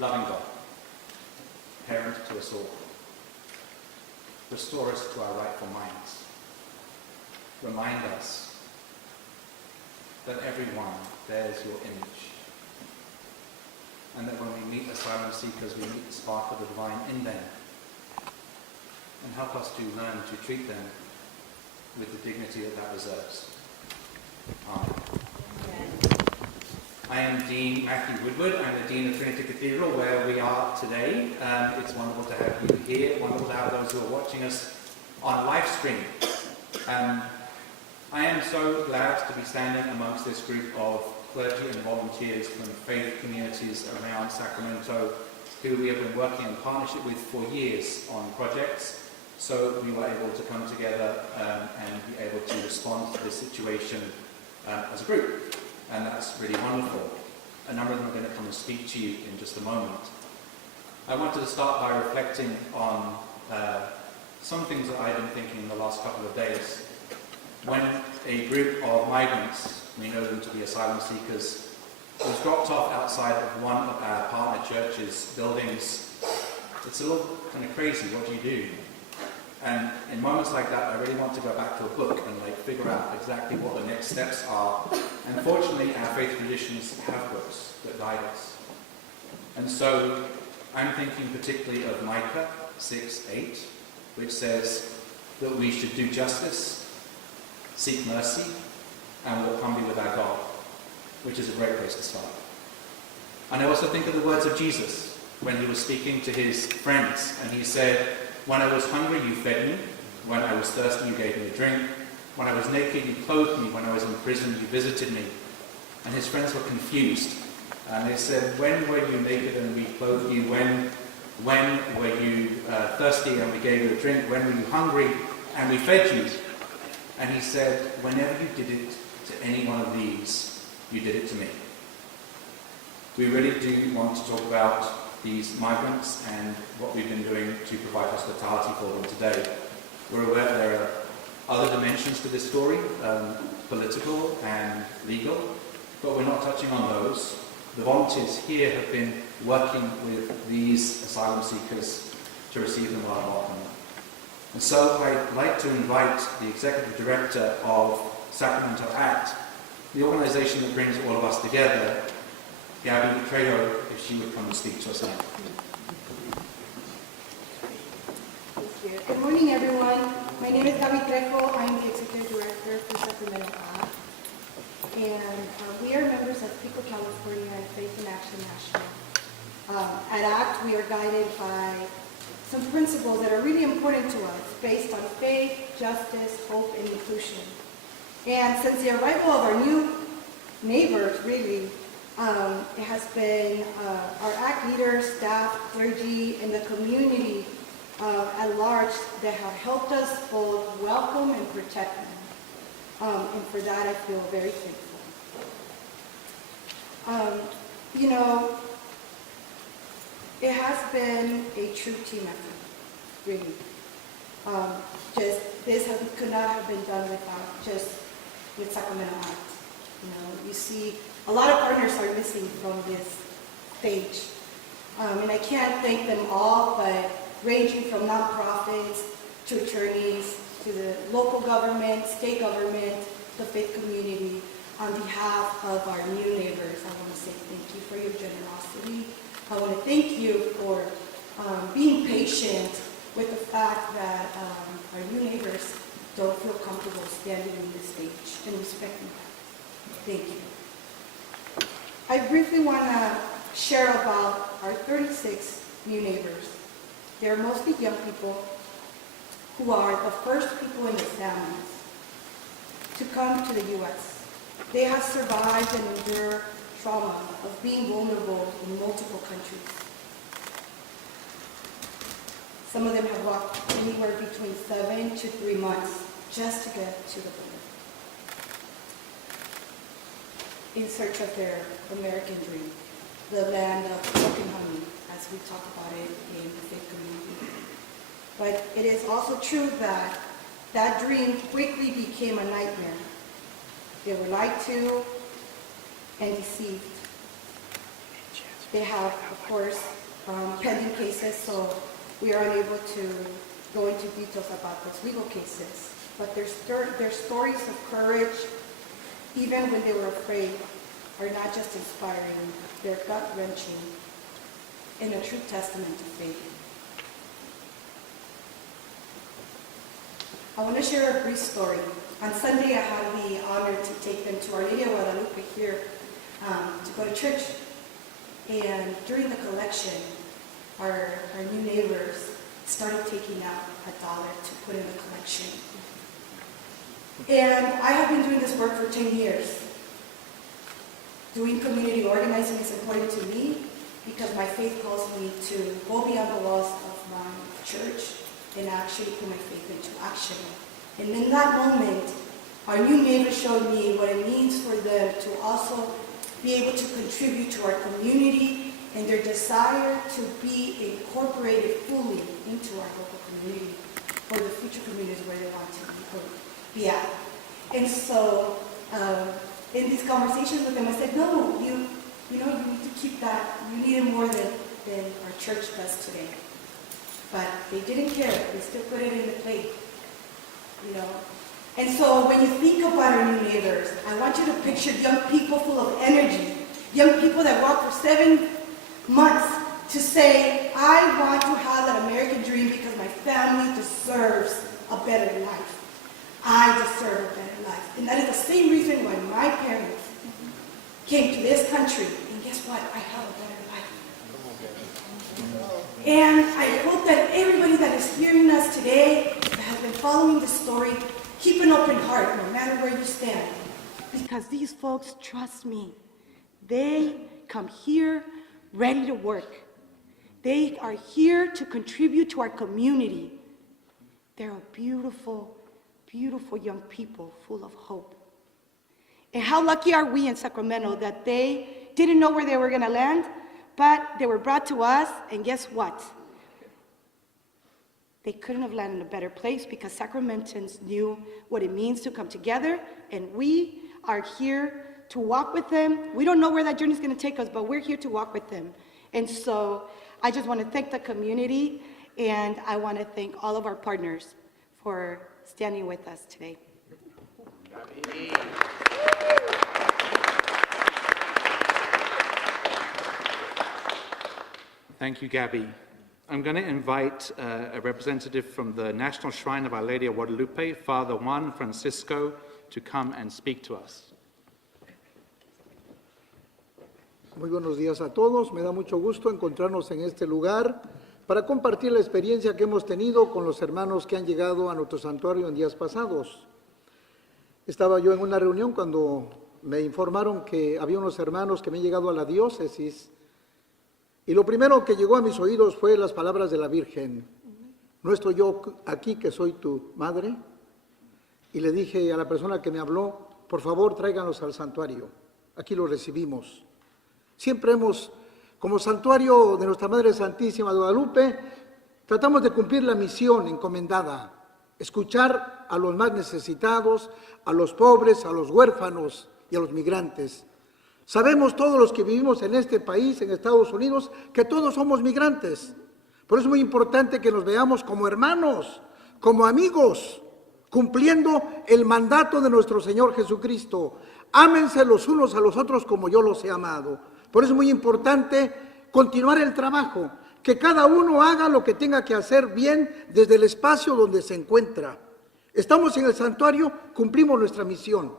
Loving God, parent to us all, restore us to our rightful minds. Remind us that everyone bears your image, and that when we meet asylum seekers, we meet the spark of the divine in them, and help us to learn to treat them with the dignity that deserves. Amen. I am Dean Matthew Woodward. I'm the Dean of Trinity Cathedral, where we are today. It's wonderful to have you here. Wonderful to have those who are watching us on live stream. I am so glad to be standing amongst this group of clergy and volunteers from faith communities around Sacramento, who we have been working in partnership with for years on projects. So we were able to come together and be able to respond to this situation as a group. And that's really wonderful. A number of them are going to come and speak to you in just a moment. I wanted to start by reflecting on some things that I've been thinking in the last couple of days. When a group of migrants, we know them to be asylum seekers, was dropped off outside of one of our partner churches' buildings, it's a little kind of crazy. What do you do? And in moments like that, I really want to go back to a book and figure out exactly what the next steps are. And fortunately, our faith traditions have books that guide us. And so I'm thinking particularly of Micah 6:8, which says that we should do justice, seek mercy, and walk humbly with our God, which is a great place to start. And I also think of the words of Jesus when he was speaking to his friends, and he said, "When I was hungry, you fed me. When I was thirsty, you gave me a drink. When I was naked, you clothed me. When I was in prison, you visited me." And his friends were confused. And they said, "When were you naked and we clothed you? When were you thirsty and we gave you a drink? When were you hungry and we fed you?" And he said, "Whenever you did it to any one of these, you did it to me." We really do want to talk about these migrants and what we've been doing to provide hospitality for them today. We're aware there are other dimensions to this story, political and legal, but we're not touching on those. The volunteers here have been working with these asylum seekers to receive them while welcome. And so I'd like to invite the Executive Director of Sacramento ACT, the organization that brings all of us together, Gabby Trejo, if she would come and speak to us now. Thank you. Good morning, everyone. My name is Gabby Trejo. I'm the Executive Director for Sacramento ACT. And we are members of Pico, California and Faith in Action National. At ACT, we are guided by some principles that are really important to us, based on faith, justice, hope, and inclusion. And since the arrival of our new neighbors, really, it has been our ACT leaders, staff, clergy, and the community at large that have helped us both welcome and protect them. And for that, I feel very thankful. It has been a true team effort, really. Could not have been done with Sacramento ACT. You see, a lot of partners are missing from this stage. And I can't thank them all, but ranging from nonprofits to attorneys to the local government, state government, the faith community, on behalf of our new neighbors, I want to say thank you for your generosity. I want to thank you for being patient with the fact that our new neighbors don't feel comfortable standing in this stage and respecting that. Thank you. I briefly want to share about our 36 new neighbors. They're mostly young people who are the first people in their families to come to the U.S. They have survived and endured trauma of being vulnerable in multiple countries. Some of them have walked anywhere between 7 to 3 months just to get to the border in search of their American dream, the land of milk and honey, as we talk about it in the faith community. But it is also true that that dream quickly became a nightmare. They were lied to and deceived. They have, of course, pending cases, so we are unable to go into details about those legal cases. But their stories of courage, even when they were afraid, are not just inspiring, they're gut-wrenching and a true testament to faith. I want to share a brief story. On Sunday, I had the honor to take them to Our Lady of Guadalupe here to go to church. And during the collection, our new neighbors started taking out $1 to put in the collection. And I have been doing this work for 10 years. Doing community organizing is important to me because my faith calls me to go beyond the walls of my church and actually put my faith into action. And in that moment, our new neighbor showed me what it means for them to also be able to contribute to our community and their desire to be incorporated fully into our local community or the future communities where they want to be at. And so, in these conversations with them, I said, no, you need to keep that. You need it more than our church does today. But they didn't care. They still put it in the plate, And so when you think about our new neighbors, I want you to picture young people full of energy, young people that walk for 7 months to say, I want to have that American dream because my family deserves a better life. I deserve a better life. And that is the same reason why my parents came to this country. And guess what? I have a better life. And I hope that everybody that is hearing us today, that has been following this story, keep an open heart no matter where you stand. Because these folks, trust me, they come here ready to work. They are here to contribute to our community. They're a beautiful, beautiful young people full of hope. And how lucky are we in Sacramento that they didn't know where they were going to land, but they were brought to us, and guess what? They couldn't have landed in a better place because Sacramentans knew what it means to come together, and we are here to walk with them. We don't know where that journey is going to take us, but we're here to walk with them. And so I just want to thank the community, and I want to thank all of our partners for standing with us today. Thank you, Gabby. I'm going to invite a representative from the National Shrine of Our Lady of Guadalupe, Father Juan Francisco, to come and speak to us. Muy buenos días a todos. Me da mucho gusto encontrarnos en este lugar para compartir la experiencia que hemos tenido con los hermanos que han llegado a nuestro santuario en días pasados. Estaba yo en una reunión cuando me informaron que había unos hermanos que me han llegado a la diócesis y lo primero que llegó a mis oídos fue las palabras de la Virgen. ¿No estoy yo aquí que soy tu madre? Y le dije a la persona que me habló, por favor tráiganlos al santuario, aquí los recibimos. Siempre como santuario de nuestra Madre Santísima de Guadalupe, tratamos de cumplir la misión encomendada, escuchar a los más necesitados, a los pobres, a los huérfanos y a los migrantes. Sabemos todos los que vivimos en este país, en Estados Unidos, que todos somos migrantes. Por eso es muy importante que nos veamos como hermanos, como amigos, cumpliendo el mandato de nuestro Señor Jesucristo. Ámense los unos a los otros como yo los he amado. Por eso es muy importante continuar el trabajo, que cada uno haga lo que tenga que hacer bien desde el espacio donde se encuentra. Estamos en el santuario, cumplimos nuestra misión,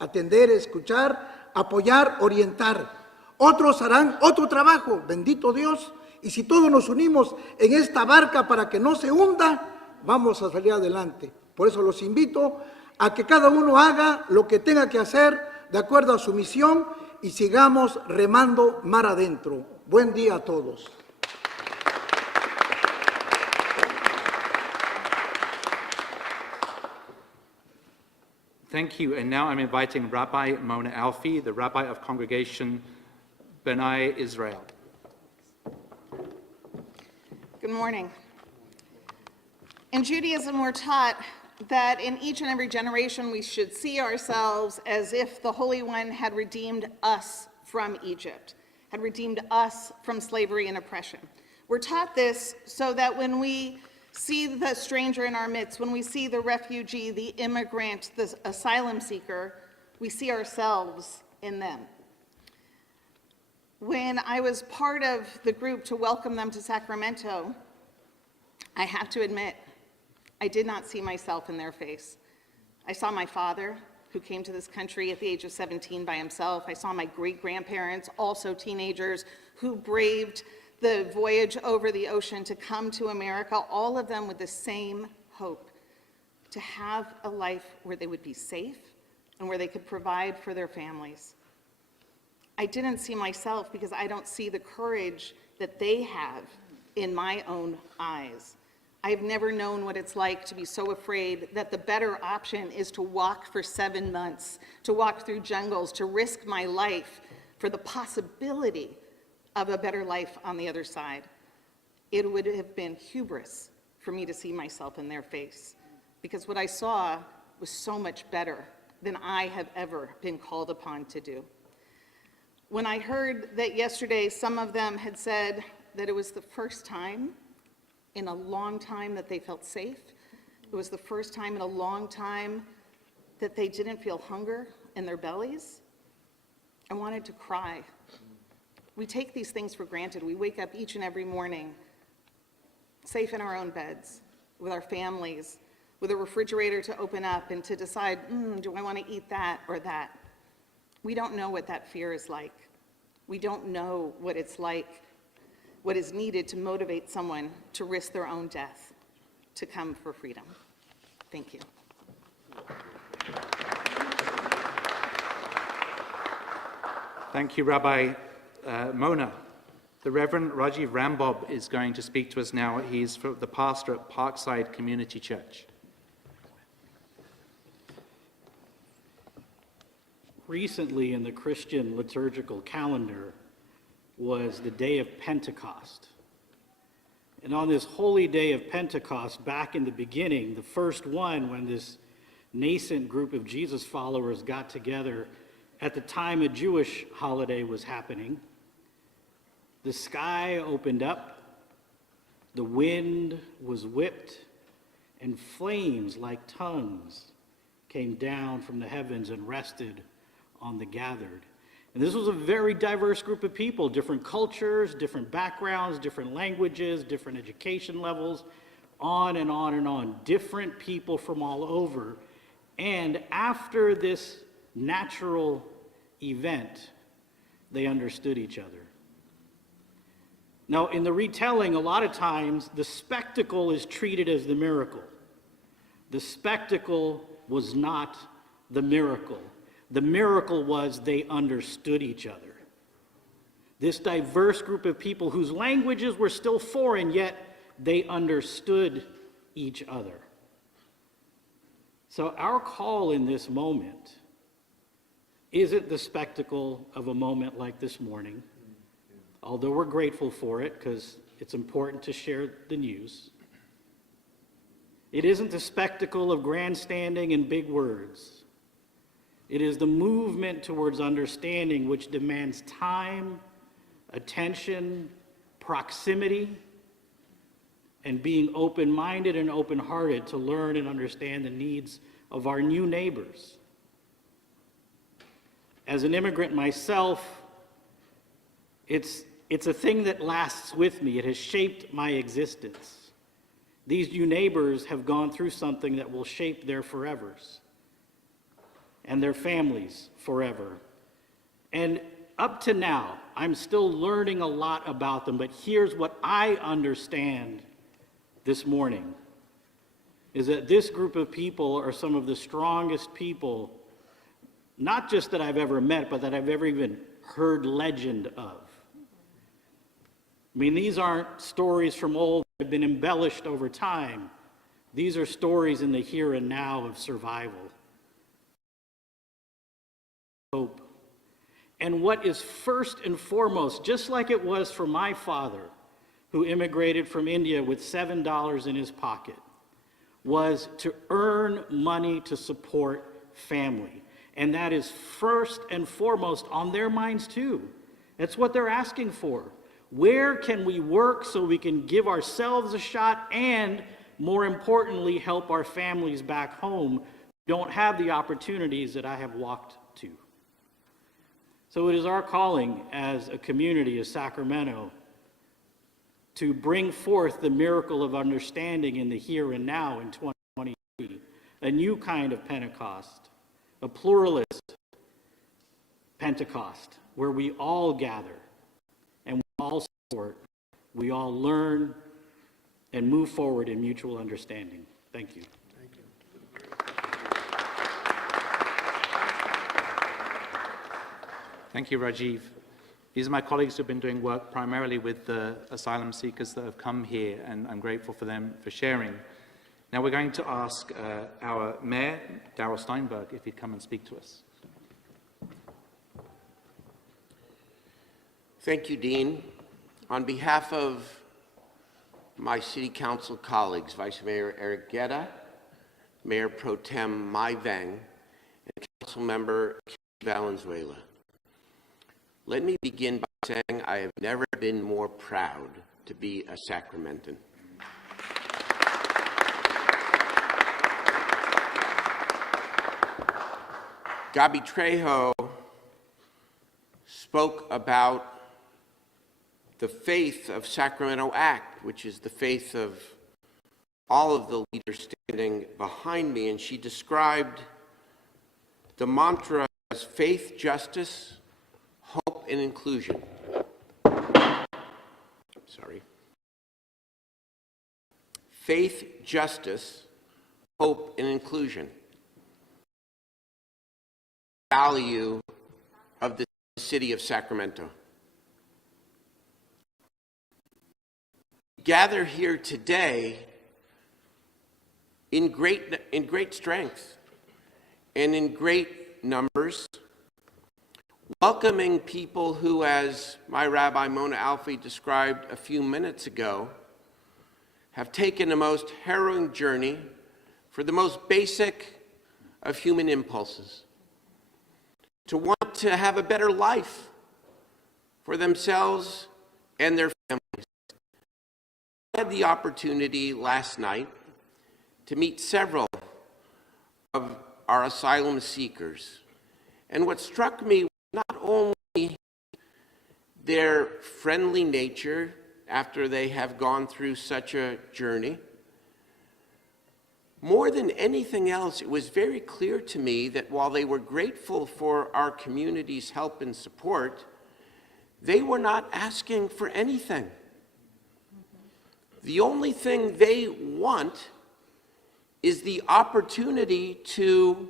atender, escuchar, apoyar, orientar. Otros harán otro trabajo, bendito Dios, y si todos nos unimos en esta barca para que no se hunda, vamos a salir adelante. Por eso los invito a que cada uno haga lo que tenga que hacer de acuerdo a su misión y sigamos remando mar adentro. Buen día a todos. Thank you. And now I'm inviting Rabbi Mona Alfi, the Rabbi of Congregation B'nai Israel. Good morning. In Judaism, we're taught that in each and every generation we should see ourselves as if the Holy One had redeemed us from Egypt. had redeemed us from slavery and oppression. We're taught this so that when we see the stranger in our midst, when we see the refugee, the immigrant, the asylum seeker, we see ourselves in them. When I was part of the group to welcome them to Sacramento, I have to admit, I did not see myself in their face. I saw my father, who came to this country at the age of 17 by himself. I saw my great-grandparents, also teenagers, who braved the voyage over the ocean to come to America, all of them with the same hope, to have a life where they would be safe and where they could provide for their families. I didn't see myself because I don't see the courage that they have in my own eyes. I've never known what it's like to be so afraid that the better option is to walk for 7 months, to walk through jungles, to risk my life for the possibility of a better life on the other side. It would have been hubris for me to see myself in their face, because what I saw was so much better than I have ever been called upon to do. When I heard that yesterday some of them had said that it was the first time in a long time that they felt safe, it was the first time in a long time that they didn't feel hunger in their bellies, I wanted to cry. We take these things for granted. We wake up each and every morning safe in our own beds, with our families, with a refrigerator to open up and to decide, do I want to eat that or that? We don't know what that fear is like. We don't know what it's like, what is needed to motivate someone to risk their own death to come for freedom. Thank you. Thank you, Rabbi Mona. The Reverend Rajiv Rambob is going to speak to us now. He's the pastor at Parkside Community Church. Recently in the Christian liturgical calendar was the day of Pentecost. And on this holy day of Pentecost, back in the beginning, the first one when this nascent group of Jesus followers got together at the time a Jewish holiday was happening, the sky opened up, the wind was whipped, and flames like tongues came down from the heavens and rested on the gathered. And this was a very diverse group of people, different cultures, different backgrounds, different languages, different education levels, on and on and on, different people from all over. And after this natural event, they understood each other. Now, in the retelling, a lot of times, the spectacle is treated as the miracle. The spectacle was not the miracle. The miracle was they understood each other. This diverse group of people whose languages were still foreign, yet they understood each other. So our call in this moment isn't the spectacle of a moment like this morning, although we're grateful for it because it's important to share the news. It isn't the spectacle of grandstanding and big words. It is the movement towards understanding which demands time, attention, proximity, and being open-minded and open-hearted to learn and understand the needs of our new neighbors. As an immigrant myself, it's a thing that lasts with me. It has shaped my existence. These new neighbors have gone through something that will shape their forevers and their families forever. And up to now, I'm still learning a lot about them, but here's what I understand this morning, is that this group of people are some of the strongest people, not just that I've ever met, but that I've ever even heard legend of. I mean, these aren't stories from old that have been embellished over time. These are stories in the here and now of survival. Hope. And what is first and foremost, just like it was for my father, who immigrated from India with $7 in his pocket, was to earn money to support family. And that is first and foremost on their minds too. That's what they're asking for. Where can we work so we can give ourselves a shot and, more importantly, help our families back home who don't have the opportunities that I have walked to? So it is our calling as a community, as Sacramento, to bring forth the miracle of understanding in the here and now in 2023, a new kind of Pentecost, a pluralist Pentecost, where we all gather and we all support, we all learn and move forward in mutual understanding. Thank you. Thank you, Rajiv. These are my colleagues who have been doing work primarily with the asylum seekers that have come here, and I'm grateful for them for sharing. Now we're going to ask our Mayor, Darrell Steinberg, if he'd come and speak to us. Thank you, Dean. On behalf of my City Council colleagues, Vice Mayor Eric Guetta, Mayor Pro Tem Mai Vang, and Council Member Valenzuela, let me begin by saying I have never been more proud to be a Sacramentan. Gabi Trejo spoke about the faith of Sacramento Act, which is the faith of all of the leaders standing behind me, and she described the mantra as faith, justice, hope, and inclusion. Sorry. Faith, justice, hope, and inclusion. Value of the city of Sacramento. Gather here today in great strength and in great numbers, welcoming people who, as my Rabbi Mona Alfie described a few minutes ago, have taken the most harrowing journey for the most basic of human impulses, to want to have a better life for themselves and their families. I had the opportunity last night to meet several of our asylum seekers, and what struck me was not only their friendly nature after they have gone through such a journey. More than anything else, it was very clear to me that while they were grateful for our community's help and support, they were not asking for anything. The only thing they want is the opportunity to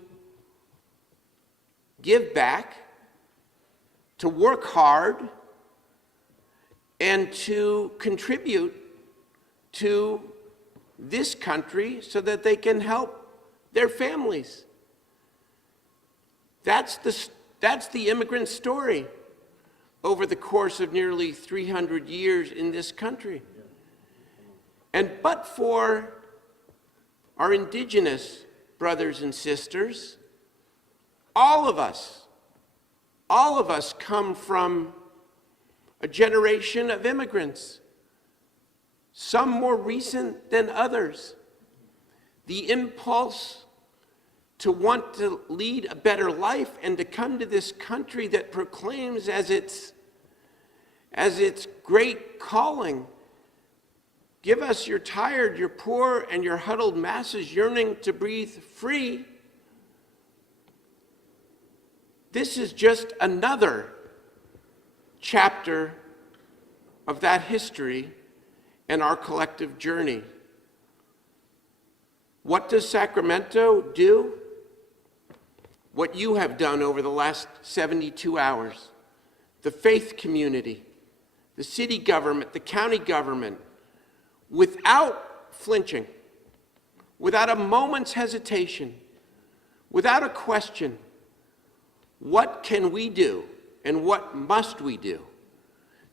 give back, to work hard, and to contribute to this country so that they can help their families. That's the immigrant story over the course of nearly 300 years in this country. And but for our indigenous brothers and sisters, all of us come from a generation of immigrants, some more recent than others. The impulse to want to lead a better life and to come to this country that proclaims as its great calling, give us your tired, your poor, and your huddled masses yearning to breathe free. This is just another chapter of that history and our collective journey. What does Sacramento do? What you have done over the last 72 hours. The faith community, the city government, the county government, without flinching, without a moment's hesitation, without a question, what can we do and what must we do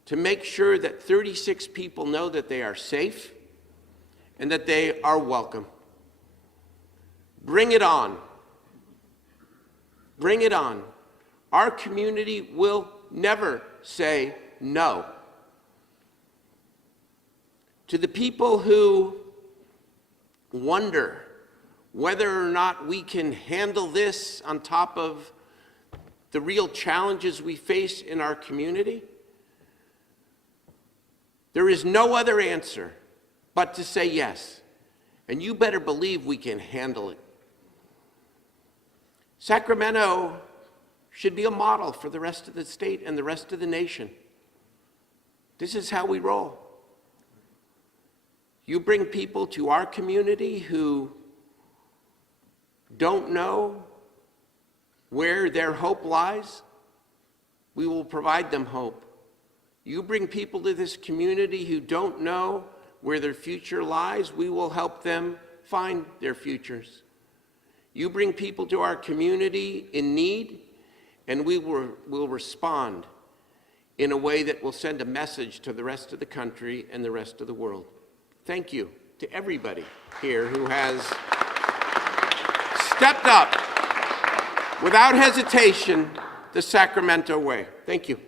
to make sure that 36 people know that they are safe and that they are welcome? Bring it on. Bring it on. Our community will never say no. To the people who wonder whether or not we can handle this on top of the real challenges we face in our community, there is no other answer but to say yes. And you better believe we can handle it. Sacramento should be a model for the rest of the state and the rest of the nation. This is how we roll. You bring people to our community who don't know where their hope lies, we will provide them hope. You bring people to this community who don't know where their future lies, we will help them find their futures. You bring people to our community in need, and we will respond in a way that will send a message to the rest of the country and the rest of the world. Thank you to everybody here who has stepped up without hesitation the Sacramento way. Thank you.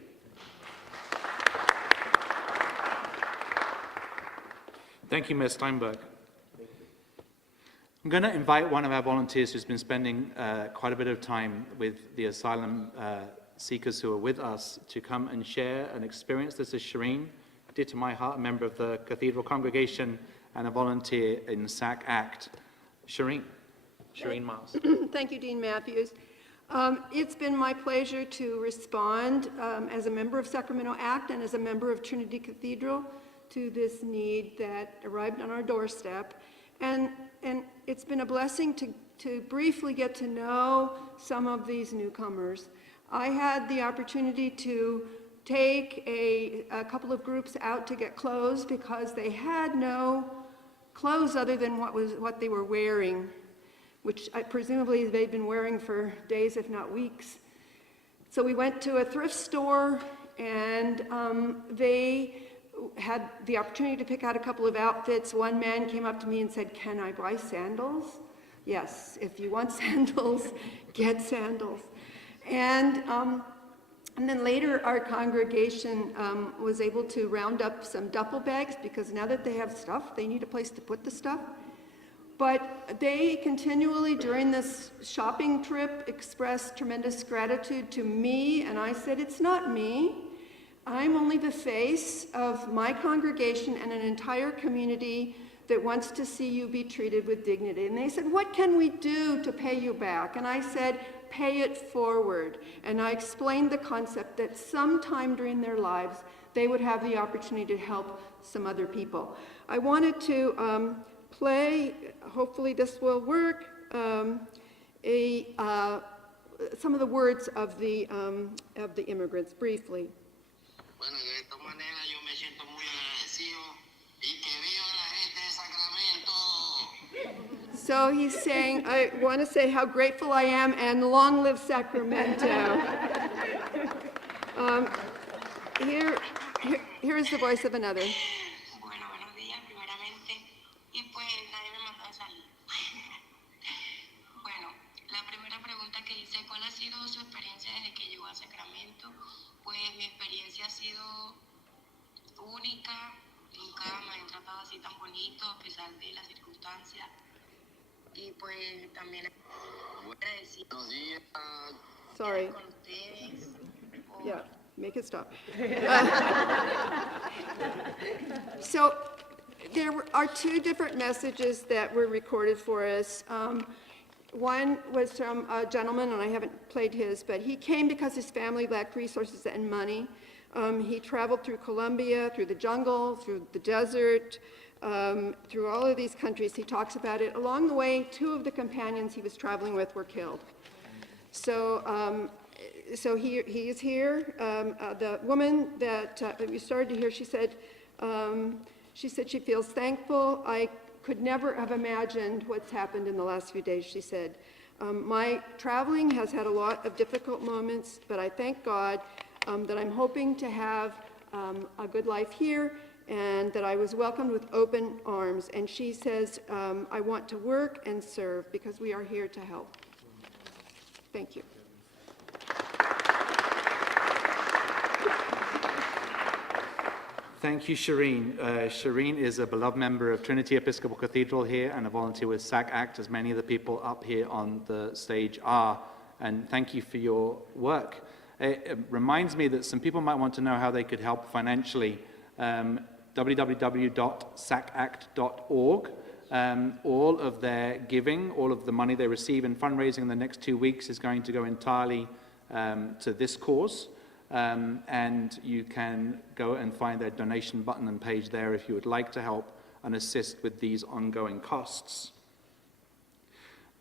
Thank you, Ms. Steinberg. I'm going to invite one of our volunteers who's been spending quite a bit of time with the asylum seekers who are with us to come and share an experience. This is Shireen, dear to my heart, a member of the Cathedral Congregation and a volunteer in SAC ACT. Shireen Miles. Thank you, Dean Matthews. It's been my pleasure to respond as a member of Sacramento ACT and as a member of Trinity Cathedral to this need that arrived on our doorstep. And it's been a blessing to briefly get to know some of these newcomers. I had the opportunity to take a couple of groups out to get clothes because they had no clothes other than what they were wearing, which presumably they'd been wearing for days, if not weeks. So we went to a thrift store, and they had the opportunity to pick out a couple of outfits. One man came up to me and said, "Can I buy sandals?" Yes, if you want sandals, get sandals. And then later our congregation was able to round up some duffel bags because now that they have stuff, they need a place to put the stuff. But they continually, during this shopping trip, expressed tremendous gratitude to me, and I said, "It's not me. I'm only the face of my congregation and an entire community that wants to see you be treated with dignity." And they said, "What can we do to pay you back?" And I said, "Pay it forward." And I explained the concept that sometime during their lives, they would have the opportunity to help some other people. I wanted to play, hopefully this will work, some of the words of the immigrants briefly. Bueno, de esta manera yo me siento muy agradecido y que viva la gente de Sacramento. So he's saying, "I want to say how grateful I am and long live Sacramento." Here is the voice of another. Bueno, buenos días primeramente y pues nadie me mandó a salir. Bueno, la primera pregunta que hice, ¿cuál ha sido su experiencia desde que llegó a Sacramento? Pues mi experiencia ha sido única, nunca me han tratado así tan bonito a pesar de las circunstancias. Y pues también agradecido Sorry. con ustedes. Yeah, make it stop. So there are two different messages that were recorded for us. One was from a gentleman, and I haven't played his, but he came because his family lacked resources and money. He traveled through Colombia, through the jungle, through the desert, through all of these countries. He talks about it. Along the way, two of the companions he was traveling with were killed. So he is here. The woman that we started to hear, she said she feels thankful. I could never have imagined what's happened in the last few days, she said. My traveling has had a lot of difficult moments, but I thank God that I'm hoping to have a good life here and that I was welcomed with open arms. And she says, I want to work and serve because we are here to help. Thank you. Thank you, Shireen. Shireen is a beloved member of Trinity Episcopal Cathedral here and a volunteer with SAC Act, as many of the people up here on the stage are. And thank you for your work. It reminds me that some people might want to know how they could help financially. www.sacact.org. All of their giving, all of the money they receive in fundraising in the next 2 weeks is going to go entirely to this cause. And you can go and find their donation button and page there if you would like to help and assist with these ongoing costs.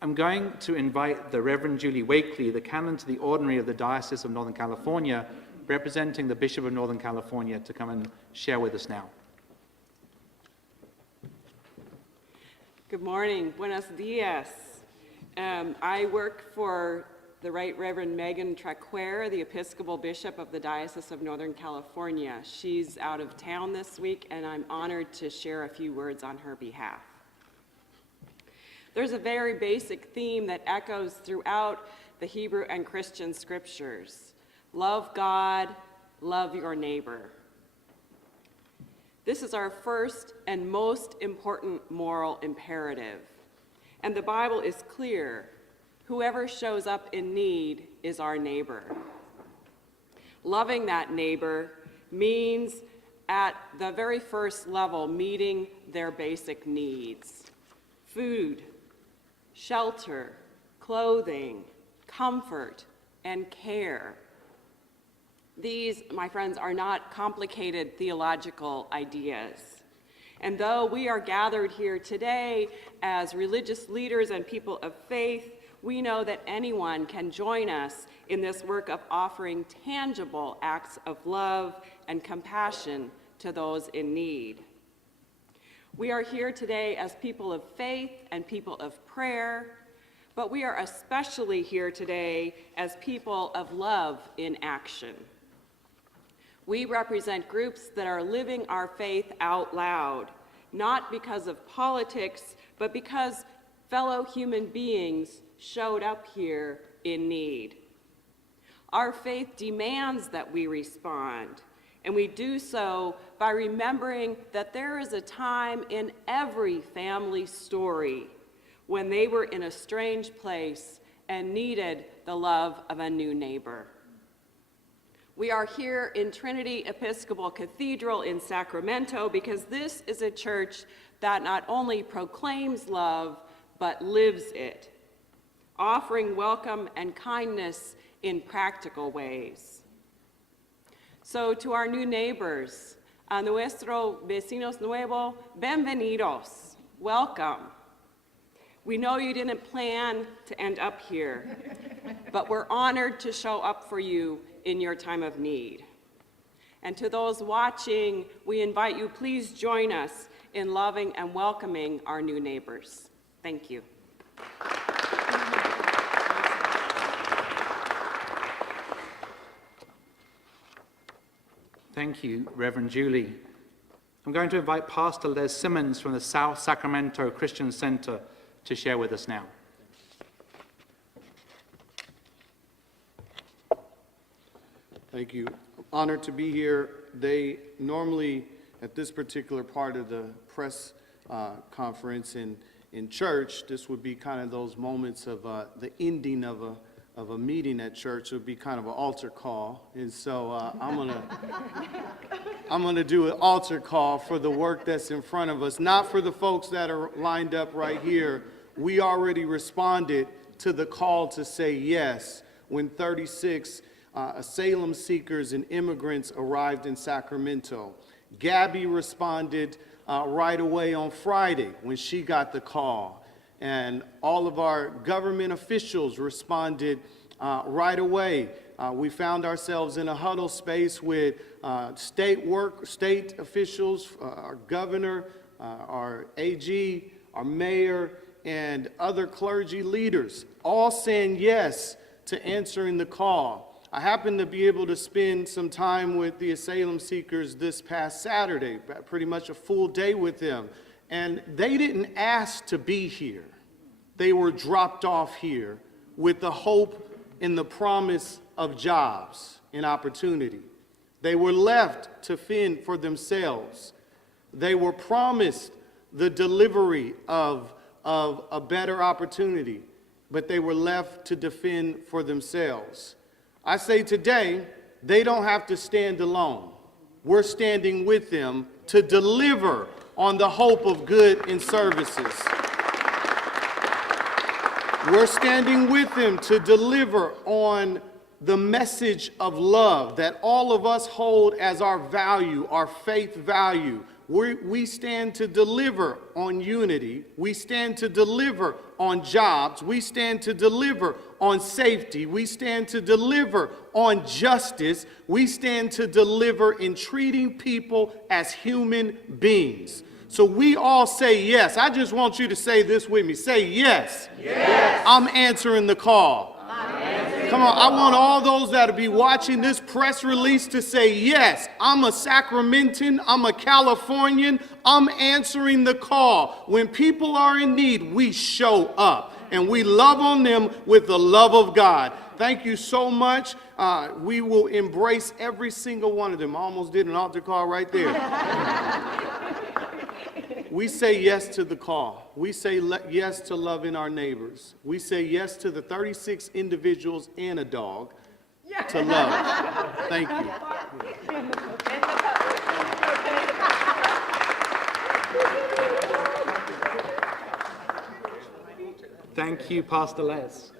I'm going to invite the Reverend Julie Wakely, the canon to the ordinary of the Diocese of Northern California, representing the Bishop of Northern California, to come and share with us now. Good morning. Buenos dias. I work for the Right Reverend Megan Traquair, the Episcopal Bishop of the Diocese of Northern California. She's out of town this week, and I'm honored to share a few words on her behalf. There's a very basic theme that echoes throughout the Hebrew and Christian scriptures. Love God, love your neighbor. This is our first and most important moral imperative. And the Bible is clear. Whoever shows up in need is our neighbor. Loving that neighbor means, at the very first level, meeting their basic needs: food, shelter, clothing, comfort, and care. These, my friends, are not complicated theological ideas. And though we are gathered here today as religious leaders and people of faith, we know that anyone can join us in this work of offering tangible acts of love and compassion to those in need. We are here today as people of faith and people of prayer, but we are especially here today as people of love in action. We represent groups that are living our faith out loud, not because of politics, but because fellow human beings showed up here in need. Our faith demands that we respond, and we do so by remembering that there is a time in every family story when they were in a strange place and needed the love of a new neighbor. We are here in Trinity Episcopal Cathedral in Sacramento because this is a church that not only proclaims love, but lives it, offering welcome and kindness in practical ways. So to our new neighbors, a nuestros vecinos nuevos, bienvenidos, welcome. We know you didn't plan to end up here, but we're honored to show up for you in your time of need. And to those watching, we invite you, please join us in loving and welcoming our new neighbors. Thank you. Thank you, Reverend Julie. I'm going to invite Pastor Les Simmons from the South Sacramento Christian Center to share with us now. Thank you. Honored to be here. They normally, at this particular part of the press conference in church, this would be kind of those moments of the ending of a meeting at church. It would be kind of an altar call. And so I'm gonna do an altar call for the work that's in front of us, not for the folks that are lined up right here. We already responded to the call to say yes when 36 asylum seekers and immigrants arrived in Sacramento. Gabby responded right away on Friday when she got the call. And all of our government officials responded right away. We found ourselves in a huddle space with state officials, our governor, our AG, our mayor, and other clergy leaders, all saying yes to answering the call. I happened to be able to spend some time with the asylum seekers this past Saturday, pretty much a full day with them. And they didn't ask to be here. They were dropped off here with the hope and the promise of jobs and opportunity. They were left to fend for themselves. They were promised the delivery of a better opportunity, but they were left to defend for themselves. I say today, they don't have to stand alone. We're standing with them to deliver on the hope of good and services. We're standing with them to deliver on the message of love that all of us hold as our value, our faith value. We stand to deliver on unity. We stand to deliver on jobs. We stand to deliver on safety. We stand to deliver on justice. We stand to deliver in treating people as human beings. So we all say yes. I just want you to say this with me. Say yes. Yes. I'm answering the call. Come on, I want all those that'll be watching this press release to say, yes, I'm a Sacramentan, I'm a Californian, I'm answering the call. When people are in need, we show up and we love on them with the love of God. Thank you so much. We will embrace every single one of them. I almost did an altar call right there. We say yes to the call. We say yes to loving our neighbors. We say yes to the 36 individuals and a dog to love. Thank you. Thank you, Pastor Les.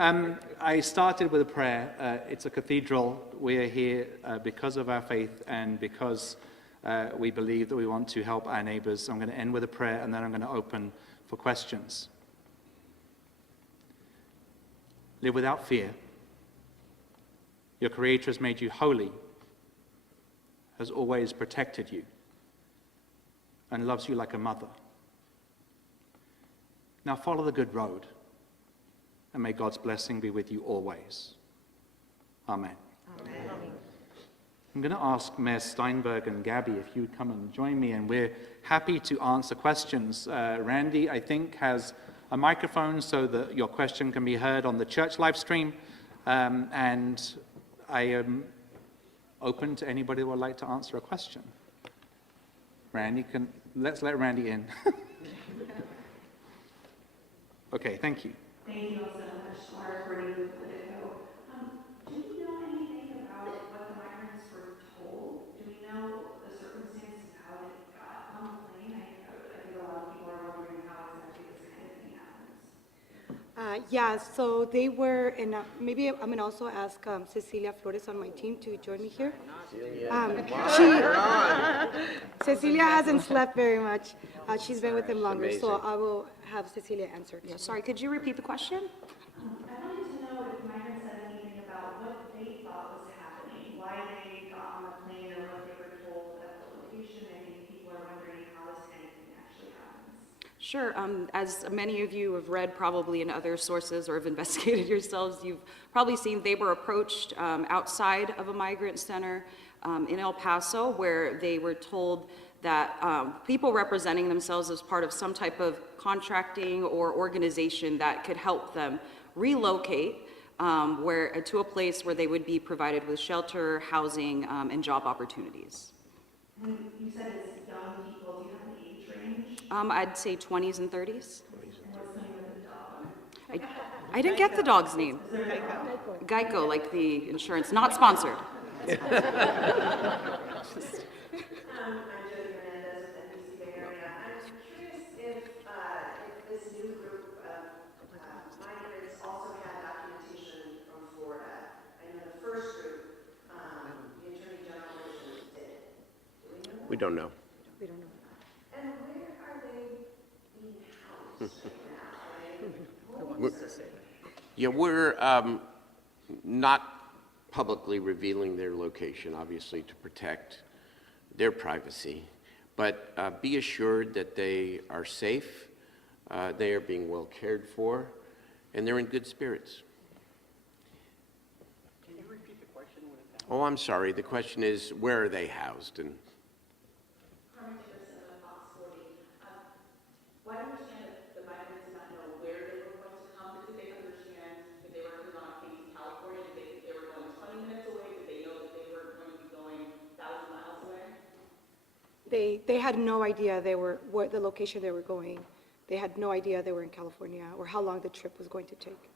I started with a prayer. It's a cathedral. We are here because of our faith and because we believe that we want to help our neighbors. I'm going to end with a prayer, and then I'm going to open for questions. Live without fear. Your Creator has made you holy, has always protected you, and loves you like a mother. Now follow the good road, and may God's blessing be with you always. Amen. Amen. I'm going to ask Mayor Steinberg and Gabby if you would come and join me, and we're happy to answer questions. Randy, I think, has a microphone so that your question can be heard on the church live stream, and I am open to anybody who would like to answer a question. Randy, let's let Randy in. Okay, thank you. Thank you all so much. Laura Cordy with Politico. Do we know anything about what the migrants were told? Do we know the circumstances of how they got on the plane? I think a lot of people are wondering how exactly this kind of thing happens. Yeah, so they were in, maybe I'm going to also ask Cecilia Flores on my team to join me here. Cecilia hasn't slept very much. She's been with them longer, so I will have Cecilia answer. Yeah, sorry, could you repeat the question? I wanted to know if migrants said anything about what they thought was happening, why they got on the plane, or what they were told at the location. I think people are wondering how this kind of thing actually happens. Sure. As many of you have read probably in other sources or have investigated yourselves, you've probably seen they were approached outside of a migrant center in El Paso, where they were told that people representing themselves as part of some type of contracting or organization that could help them relocate to a place where they would be provided with shelter, housing, and job opportunities. And you said it's young people. Do you have an age range? I'd say 20s and 30s. And what's the name of the dog? I didn't get the dog's name. Is there Geico? Geico, like the insurance, not sponsored. I'm Jody Hernandez with NBC Bay Area. I'm curious if this new group of migrants also had documentation from Florida. I know the first group, the Attorney General did. Do we know that? We don't know. We don't know. And where are they being housed right now? Yeah, we're not publicly revealing their location, obviously, to protect their privacy. But be assured that they are safe, they are being well cared for, and they're in good spirits. Can you repeat the question? Oh, I'm sorry. The question is, where are they housed? And Why do you understand that the migrants did not know where they were going to come? Did they understand that they were coming on a case in California? Did they think they were going 20 minutes away? Did they know that they were going to be going They had no idea what the location they were going. They had no idea they were in California or how long the trip was going to take.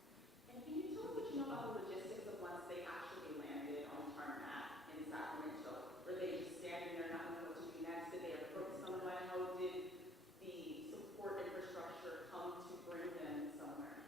And can you tell us what you know about the logistics of once they actually landed on tarmac in Sacramento? Were they just standing there not knowing what to do next? Did they approach someone? How did the support infrastructure come to bring them somewhere?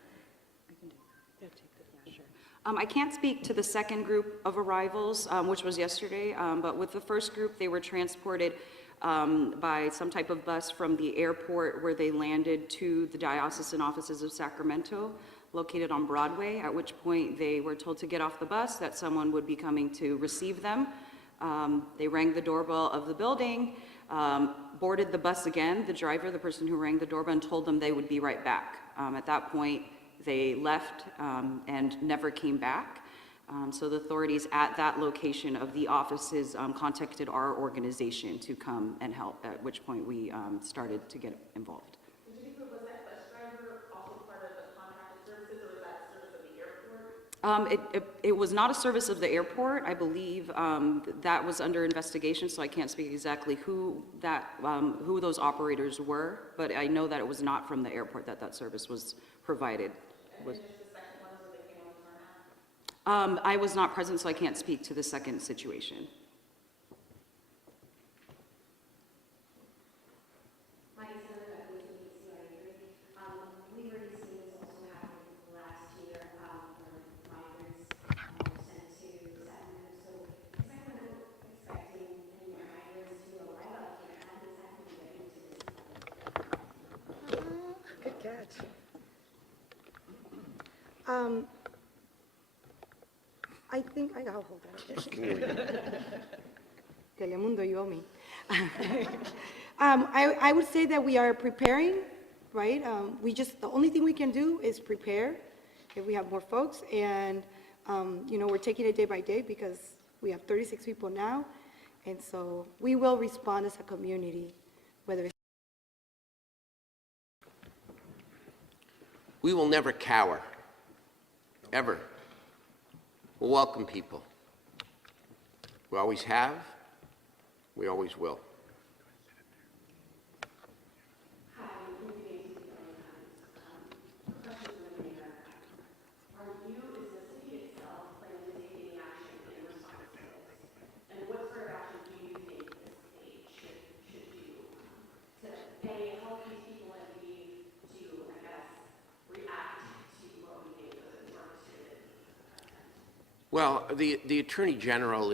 I can't speak to the second group of arrivals, which was yesterday, but with the first group, they were transported by some type of bus from the airport where they landed to the diocesan offices of Sacramento, located on Broadway, at which point they were told to get off the bus, that someone would be coming to receive them. They rang the doorbell of the building, boarded the bus again, the driver, the person who rang the doorbell, and told them they would be right back. At that point, they left and never came back. So the authorities at that location of the offices contacted our organization to come and help, at which point we started to get involved. And to be clear, was that bus driver also part of the contracted services, or was that service of the airport? It was not a service of the airport. I believe that was under investigation, so I can't speak exactly who those operators were, but I know that it was not from the airport that service was provided. And just the second ones where they came on the tarmac? I was not present, so I can't speak to the second situation. We've already seen this also happen last year, where migrants sent to Sacramento. So is Sacramento expecting any more migrants to arrive up here? How does Sacramento get into this? Good catch. I think I'll hold that. Telemundo, you owe me. I would say that we are preparing, right? The only thing we can do is prepare if we have more folks. And, we're taking it day by day because we have 36 people now. And so we will respond as a community, whether it's We will never cower, ever. We'll welcome people. We always have, we always will. Hi, I'm Ruby question for the mayor. Is the city itself planning to take any action in response to this? And what sort of action do you think this state should do to A, help these people, and B, to, I guess, react to what we think was a orchestrated event? Well, the Attorney General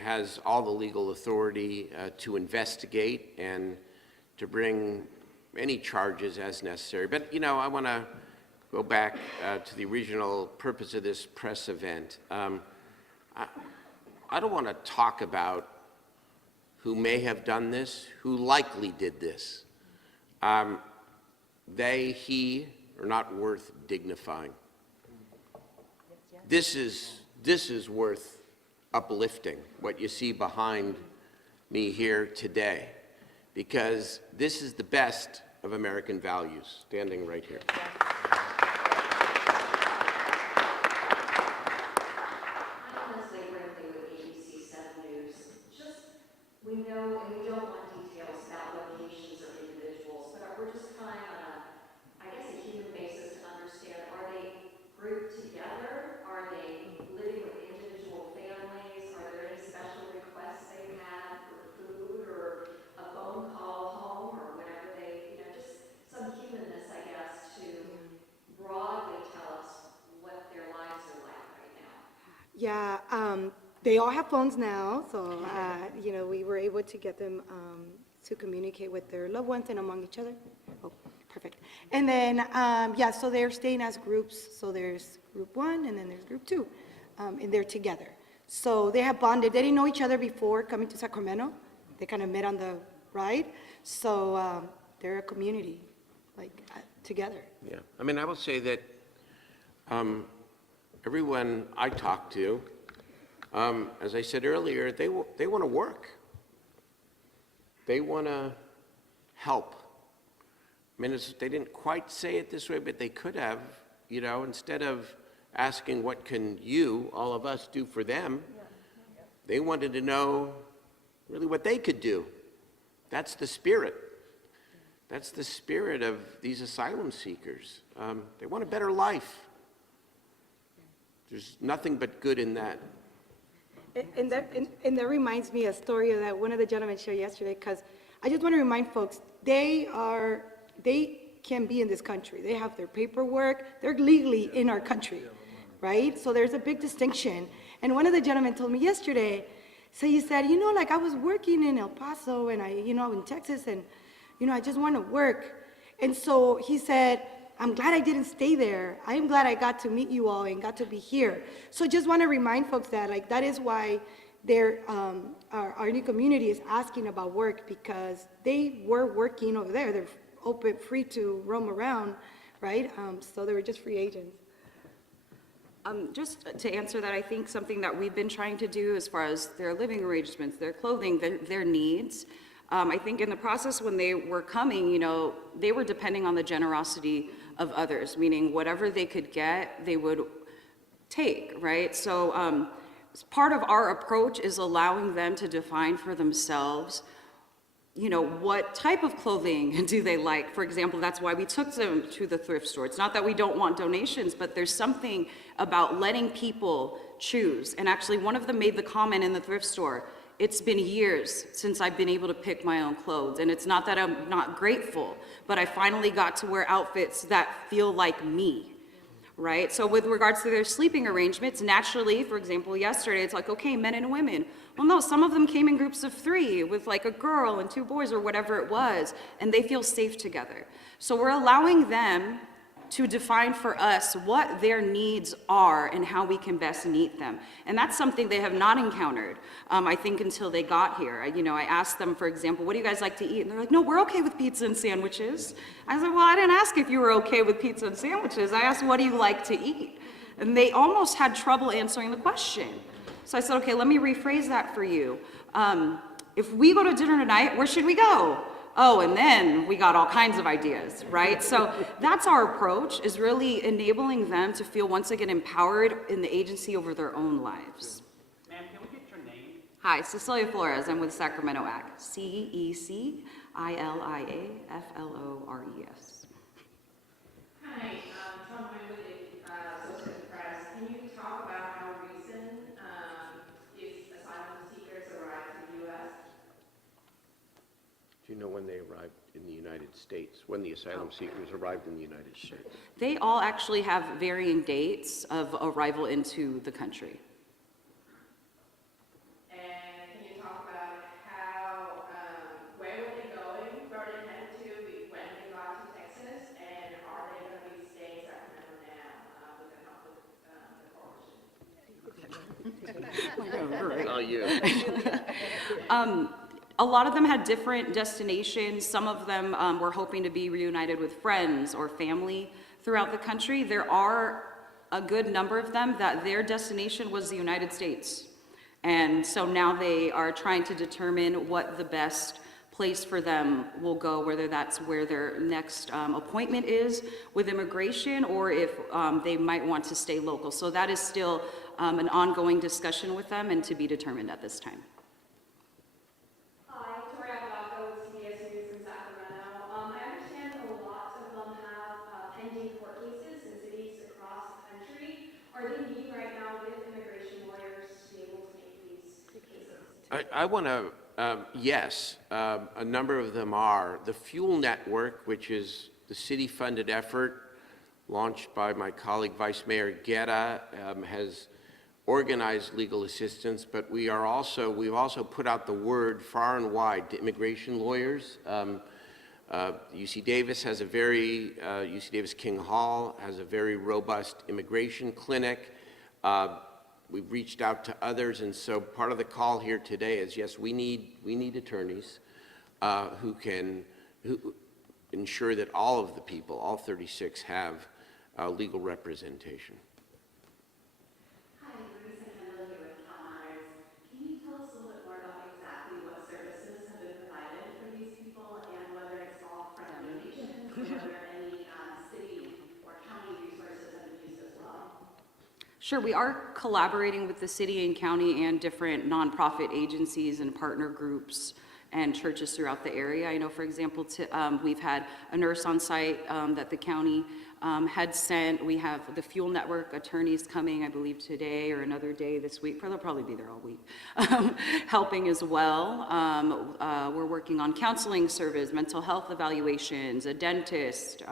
has all the legal authority to investigate and to bring any charges as necessary. But, I want to go back to the original purpose of this press event. I don't want to talk about who may have done this, who likely did this. He are not worth dignifying. This is worth uplifting, what you see behind me here today, because this is the best of American values, standing right here. I'm Leslie Brinkley with ABC 7 News. We know, and we don't want details about locations or individuals, but we're just trying on a human basis to understand, are they grouped together? Are they living with individual families? Are there any special requests they've had for food or a phone call home or whatever just some humanness, I guess, to broadly tell us what their lives are like right now? Yeah, they all have phones now, so, we were able to get them to communicate with their loved ones and among each other. Oh, perfect. And then, so they're staying as groups. So there's group 1 and then there's group 2, and they're together. So they have bonded. They didn't know each other before coming to Sacramento. They kind of met on the ride. So they're a community, together. Yeah, I will say that everyone I talk to, as I said earlier, they want to work. They want to help. They didn't quite say it this way, but they could have, instead of asking what can you, all of us, do for them, they wanted to know really what they could do. That's the spirit. That's the spirit of these asylum seekers. They want a better life. There's nothing but good in that. And that reminds me a story that one of the gentlemen shared yesterday, because I just want to remind folks, they can be in this country. They have their paperwork. They're legally in our country, right? So there's a big distinction. And one of the gentlemen told me yesterday, so he said, you know, like I was working in El Paso and in Texas, and, I just want to work. And so he said, I'm glad I didn't stay there. I am glad I got to meet you all and got to be here. So just want to remind folks that, like, that is why our new community is asking about work, because they were working over there. They're open, free to roam around, right? So they were just free agents. Just to answer that, I think something that we've been trying to do as far as their living arrangements, their clothing, their needs, I think in the process when they were coming, they were depending on the generosity of others, meaning whatever they could get, they would take, right? So part of our approach is allowing them to define for themselves what type of clothing do they like? For example, that's why we took them to the thrift store. It's not that we don't want donations, but there's something about letting people choose. And actually, one of them made the comment in the thrift store, it's been years since I've been able to pick my own clothes. And it's not that I'm not grateful, but I finally got to wear outfits that feel like me. Right? So with regards to their sleeping arrangements, naturally, for example, yesterday, it's like, okay, men and women. Well, no, some of them came in groups of 3 with like a girl and 2 boys or whatever it was, and they feel safe together. So we're allowing them to define for us what their needs are and how we can best meet them. And that's something they have not encountered, I think, until they got here. I asked them, for example, what do you guys like to eat? And they're like, no, we're okay with pizza and sandwiches. I said, well, I didn't ask if you were okay with pizza and sandwiches. I asked, what do you like to eat? And they almost had trouble answering the question. So I said, okay, let me rephrase that for you. If we go to dinner tonight, where should we go? Oh, and then we got all kinds of ideas, right? So that's our approach, is really enabling them to feel once again empowered in the agency over their own lives. Ma'am, can we get your name? Hi, Cecilia Flores. I'm with Sacramento ACT. CECILIAFLORES. Hi, Tom Wynn with the Associated Press. Can you talk about how recent is asylum seekers arrived in the U.S.? Do you know when they arrived in the United States, when the asylum seekers arrived in the United States? They all actually have varying dates of arrival into the country. And can you talk about how, where were they going, where they headed to when they got to Texas, and are they going to be staying in Sacramento now with the help of the coalition? Oh, you. A lot of them had different destinations. Some of them were hoping to be reunited with friends or family throughout the country. There are a good number of them that their destination was the United States. And so now they are trying to determine what the best place for them will go, whether that's where their next appointment is with immigration, or if they might want to stay local. So that is still an ongoing discussion with them and to be determined at this time. I want to, yes, a number of them are. The Fuel Network, which is the city-funded effort launched by my colleague Vice Mayor Guerra, has organized legal assistance, but we've also put out the word far and wide to immigration lawyers. UC Davis has UC Davis King Hall has a very robust immigration clinic. We've reached out to others, and so part of the call here today is, yes, we need attorneys who ensure that all of the people, all 36, have legal representation. Hi, Marisa Kendall here with Cal Myers. Can you tell us a little bit more about exactly what services have been provided for these people, and whether it's all from donations, or whether any city or county resources have been used as well? Sure, we are collaborating with the city and county and different nonprofit agencies and partner groups and churches throughout the area. I know, for example, we've had a nurse on site that the county had sent. We have the Fuel Network attorneys coming, I believe, today or another day this week. They'll probably be there all week, helping as well. We're working on counseling service, mental health evaluations, a dentist,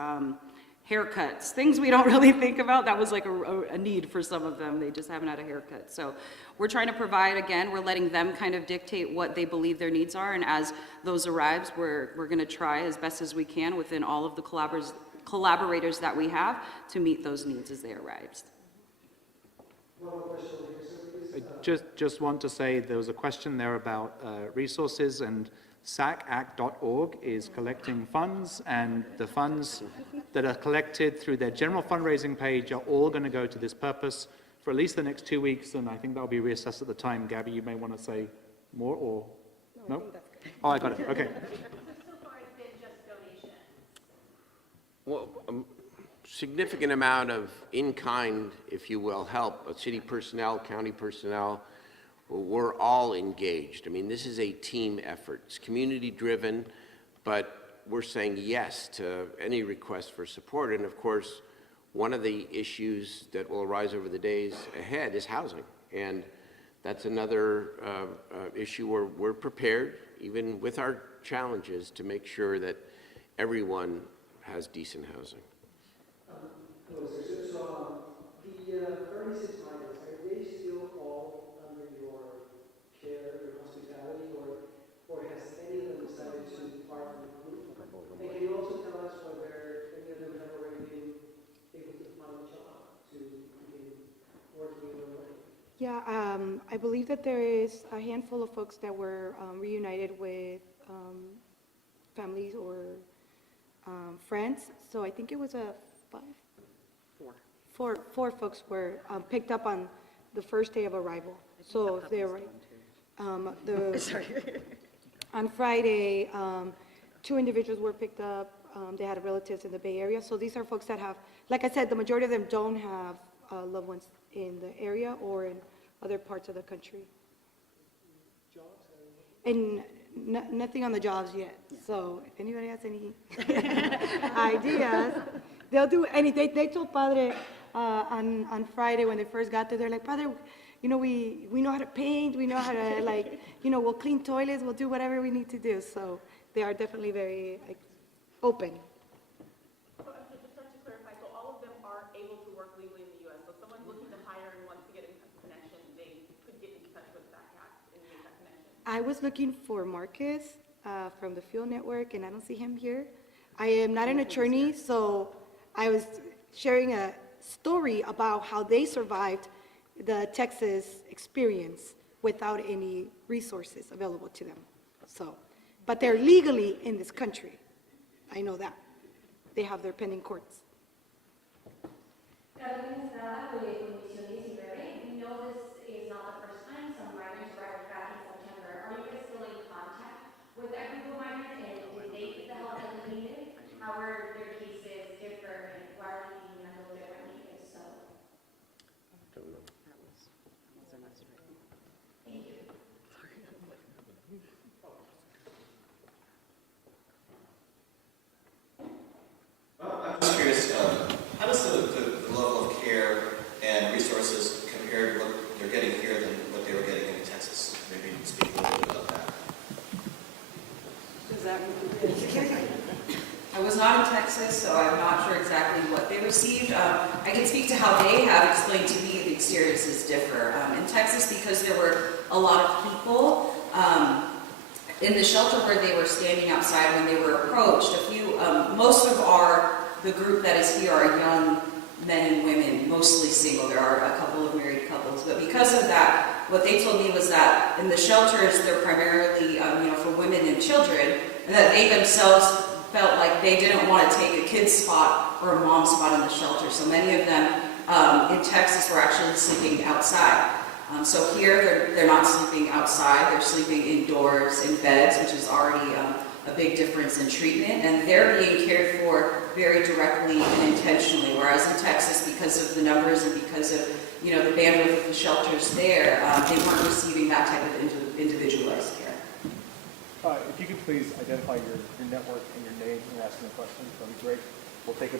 haircuts, things we don't really think about. That was like a need for some of them. They just haven't had a haircut. So we're trying to provide, again, we're letting them kind of dictate what they believe their needs are. And as those arrives, we're going to try as best as we can within all of the collaborators that we have to meet those needs as they arise. I just want to say there was a question there about resources, and sacact.org is collecting funds, and the funds that are collected through their general fundraising page are all going to go to this purpose for at least the next 2 weeks, and I think that'll be reassessed at the time. Gabby, you may want to say more, or no? Oh, I got it. Okay. So far it's been just donations. Well, significant amount of in-kind, if you will, help, city personnel, county personnel. We're all engaged. I mean, this is a team effort. It's community-driven, but we're saying yes to any request for support. And of course, one of the issues that will arise over the days ahead is housing. And that's another issue where we're prepared, even with our challenges, to make sure that everyone has decent housing. Hello, sir. So, the 36 migrants, are they still all under your care, your hospitality, or has any of them decided to part from the group? And can you also tell us whether any of them have already been able to find a job to begin working in their way? Yeah, I believe that there is a handful of folks that were reunited with families or friends. So I think it was four folks were picked up on the first day of arrival. So they were on Friday. 2 individuals were picked up. They had relatives in the Bay Area. So these are folks that have, like I said, the majority of them don't have loved ones in the area or in other parts of the country. And nothing on the jobs yet. So if anybody has any ideas, they'll do anything. They told Padre on Friday when they first got there, they're like, Padre, you know, we know how to paint, we know how to, like, you know, we'll clean toilets, we'll do whatever we need to do. So they are definitely very open. So just to clarify, so all of them are able to work legally in the U.S. So if someone's looking to hire and wants to get in connection, they could get in touch with SACACT and make that connection. I was looking for Marcus from the Fuel Network, and I don't see him here. I am not an attorney, so I was sharing a story about how they survived the Texas experience without any resources available to them. So, but they're legally in this country. I know that. They have their pending courts. We know this is not the first time some migrants arrived back in September. Are you guys still in contact with that group of migrants, and did they get the help that they needed? How are their cases differ, and why are they being handled differently, if so? Don't know. Thank you. I'm just curious, how does the level of care and resources compare to what they're getting here than what they were getting in Texas? Maybe speak a little bit about that. I was not in Texas, so I'm not sure exactly what they received. I can speak to how they have explained to me the experiences differ. In Texas, because there were a lot of people in the shelter where they were standing outside when they were approached, most of the group that is here are young men and women, mostly single. There are a couple of married couples, but because of that, what they told me was that in the shelters, they're primarily, for women and children, and that they themselves felt like they didn't want to take a kid's spot or a mom's spot in the shelter. So many of them in Texas were actually sleeping outside. So here, they're not sleeping outside. They're sleeping indoors in beds, which is already a big difference in treatment, and they're being cared for very directly and intentionally, whereas in Texas, because of the numbers and because of, you know, the bandwidth of the shelters there, they weren't receiving that type of individualized care. If you could please identify your network and your name and asking the question, that'd be great. We'll take a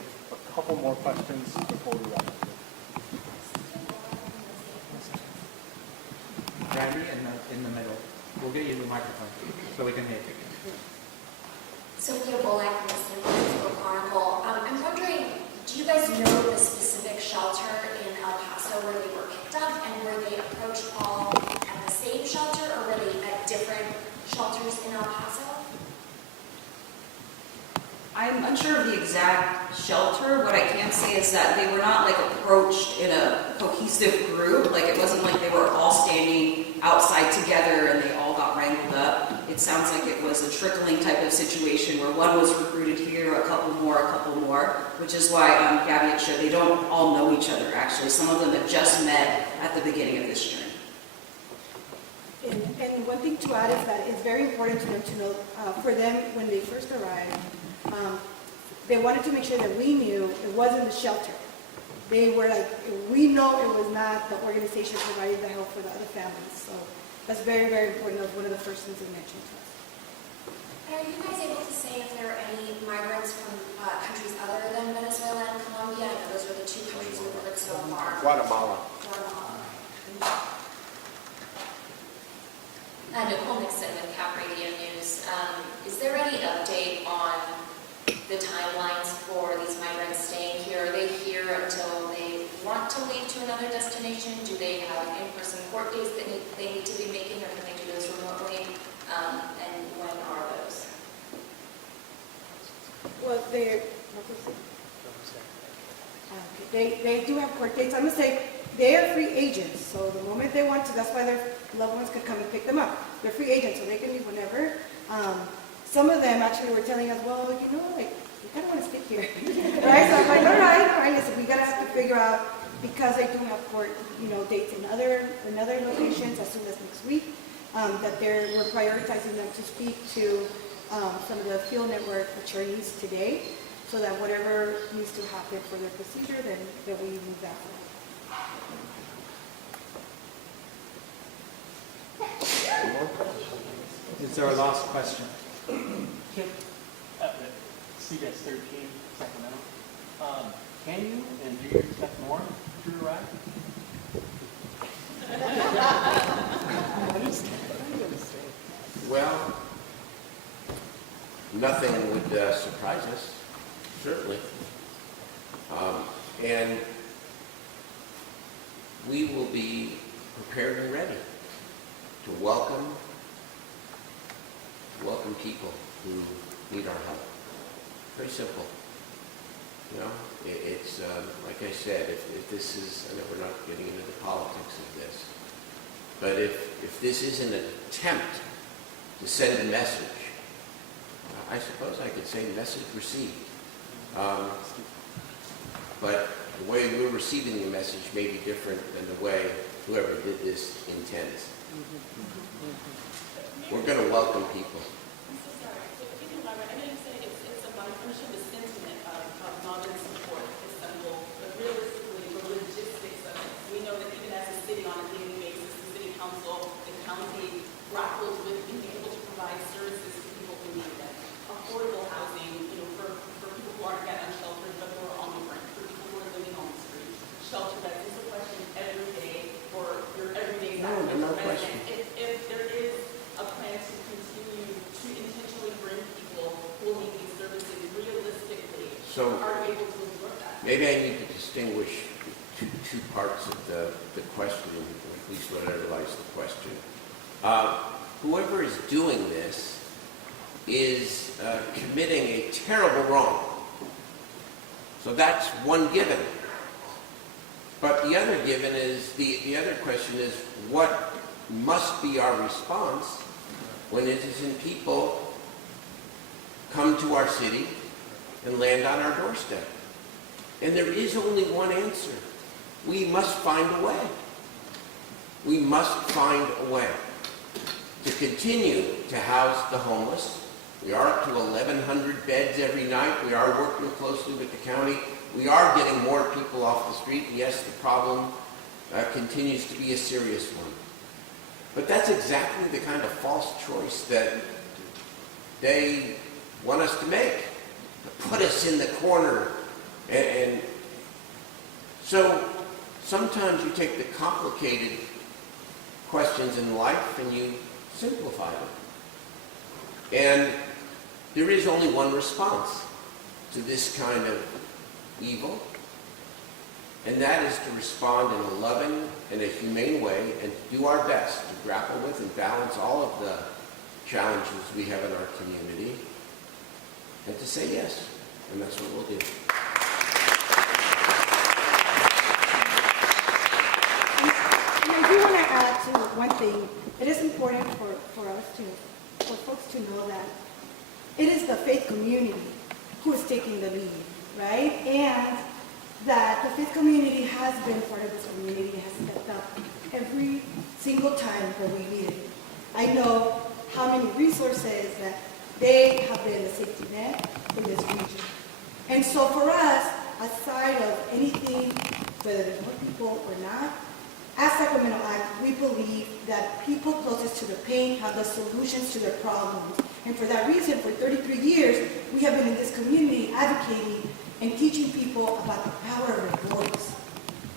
couple more questions before we wrap up. Randy in the middle. We'll get you the microphone so we can hear you. Sophia Bolak from the San Francisco Chronicle. I'm wondering, do you guys know the specific shelter in El Paso where they were picked up, and were they approached all at the same shelter, or were they at different shelters in El Paso? I'm unsure of the exact shelter. What I can say is that they were not like approached in a cohesive group. Like it wasn't like they were all standing outside together and they all got wrangled up. It sounds like it was a trickling type of situation where one was recruited here, a couple more, which is why Gabby had showed they don't all know each other actually. Some of them have just met at the beginning of this journey. And one thing to add is that it's very important to them to know, for them when they first arrived, they wanted to make sure that we knew it wasn't the shelter. They were like, we know it was not the organization providing the help for the other families. So that's very, very important. That was one of the first things they mentioned to us. And are you guys able to say if there are any migrants from countries other than Venezuela and Colombia? I know those are the two countries we've heard so far. Guatemala. Nicole Nixon with Cap Radio News. Is there any update on the timelines for these migrants staying here? Are they here until they want to leave to another destination? Do they have in-person court dates that they need to be making, or can they do those remotely? And when are those? Well, they do have court dates. I'm going to say they are free agents. So the moment they want to, that's why their loved ones could come and pick them up. They're free agents, so they can leave whenever. Some of them actually were telling us, well, you know, like, we kind of want to stick here. Right? So I'm like, all right. I said, we got to have to figure out, because they do have court, you know, dates in other locations as soon as next week, that we're prioritizing them to speak to some of the field network attorneys today, so that whatever needs to happen for their procedure, then we move that forward. Is there a last question? CBS 13, Sacramento. Can you and do you expect more to arrive? Well, nothing would surprise us, certainly. And we will be prepared and ready to welcome people who need our help. Very simple. You know, it's like I said, if this is, I know we're not getting into the politics of this, but if this is an attempt to send a message, I suppose I could say message received. But the way we're receiving the message may be different than the way whoever did this intends. We're going to welcome people. I'm so sorry. So if you can elaborate, I know you said it's about the sentiment of modern support assembled, but realistically, the logistics of it. We know that even as a city on a daily basis, the city council, the county grapples with being able to provide services to people who need them. Affordable housing, you know, for people who aren't yet unsheltered, but who are on the brink, for people who are living on the street. Shelter, that is a question every day for your everyday resident. If there is a plan to continue to intentionally bring people who will need these services realistically, So are we able to absorb that? maybe I need to distinguish two parts of the question, at least what underlies the question. Whoever is doing this is committing a terrible wrong. So that's one given. But the other given is, the other question is, what must be our response when innocent people come to our city and land on our doorstep? And there is only one answer. We must find a way. We must find a way to continue to house the homeless, We are up to 1,100 beds every night. We are working closely with the county. We are getting more people off the street. Yes, the problem continues to be a serious one. But that's exactly the kind of false choice that they want us to make, to put us in the corner. And so sometimes you take the complicated questions in life and you simplify them. And there is only one response to this kind of evil, and that is to respond in a loving and a humane way and to do our best to grapple with and balance all of the challenges we have in our community and to say yes, and that's what we'll do. And I do want to add to one thing. It is important for us for folks to know that it is the faith community who is taking the lead, right? And that the faith community has been part of this community, has stepped up every single time that we needed it. I know how many resources that they have been a safety net for this region. And so for us, aside of anything, whether there's more people or not, as Sacramento Act, we believe that people closest to the pain have the solutions to their problems. And for that reason, for 33 years, we have been in this community advocating and teaching people about the power of their voice.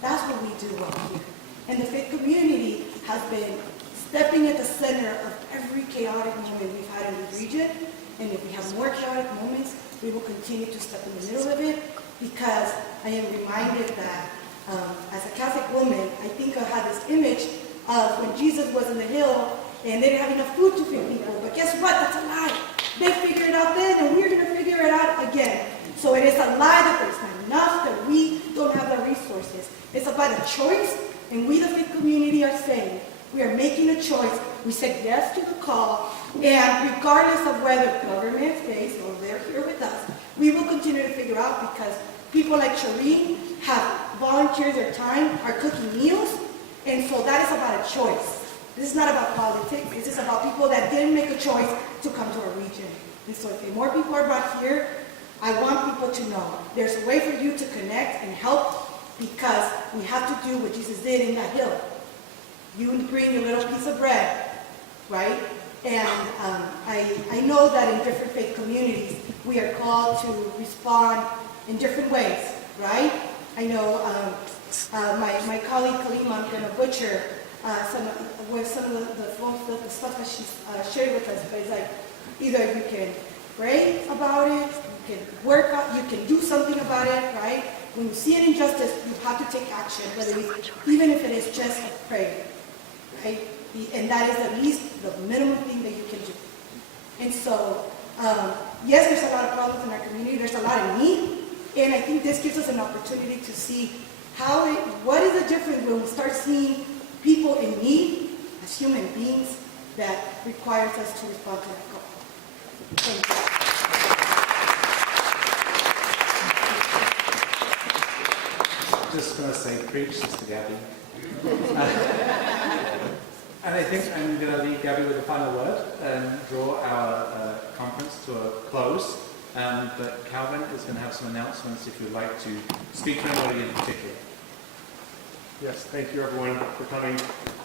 That's what we do well here. And the faith community has been stepping at the center of every chaotic moment we've had in this region. And if we have more chaotic moments, we will continue to step in the middle of it, because I am reminded that as a Catholic woman, I think I had this image of when Jesus was in the hill and they didn't have enough food to feed people. But guess what? That's a lie. They figured it out then, and we're going to figure it out again. So it is a lie that there's not enough, that we don't have the resources. It's about a choice, and we, the faith community, are saying we are making a choice. We said yes to the call, and regardless of whether government stays or they're here with us, we will continue to figure out, because people like Shireen have volunteered their time, are cooking meals, and so that is about a choice. This is not about politics. This is about people that didn't make a choice to come to our region. And so if more people are brought here, I want people to know there's a way for you to connect and help, because we have to do what Jesus did in that hill. You bring your little piece of bread, right? And I know that in different faith communities, we are called to respond in different ways, right? I know my colleague Kalima, I'm going to butcher some of the stuff that she's shared with us, but it's like either you can pray about it, you can work out, you can do something about it, right? When you see an injustice, you have to take action, even if it is just a prayer, right? And that is at least the minimum thing that you can do. And so, yes, there's a lot of problems in our community, there's a lot of need, and I think this gives us an opportunity to see what is the difference when we start seeing people in need as human beings that requires us to respond to that call. Thank you. Just going to say, preach, Sister Gabby. And I think I'm going to leave Gabby with a final word and draw our conference to a close. But Calvin is going to have some announcements if you'd like to speak to anybody in particular. Yes, thank you everyone for coming.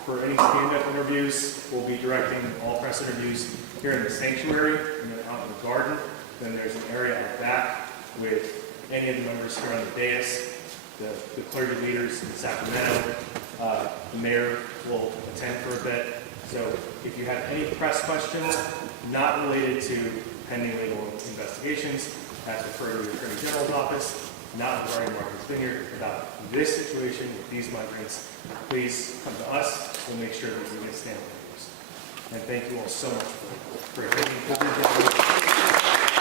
For any stand-up interviews, we'll be directing all press interviews here in the sanctuary and then out in the garden. Then there's an area out back with any of the members here on the dais, the clergy leaders in Sacramento. The mayor will attend for a bit. So if you have any press questions not related to pending legal investigations, that's referred to the Attorney General's office, not regarding Martha's Vineyard, about this situation with these migrants, please come to us. We'll make sure that we get stand-up interviews. And thank you all so much for taking the time.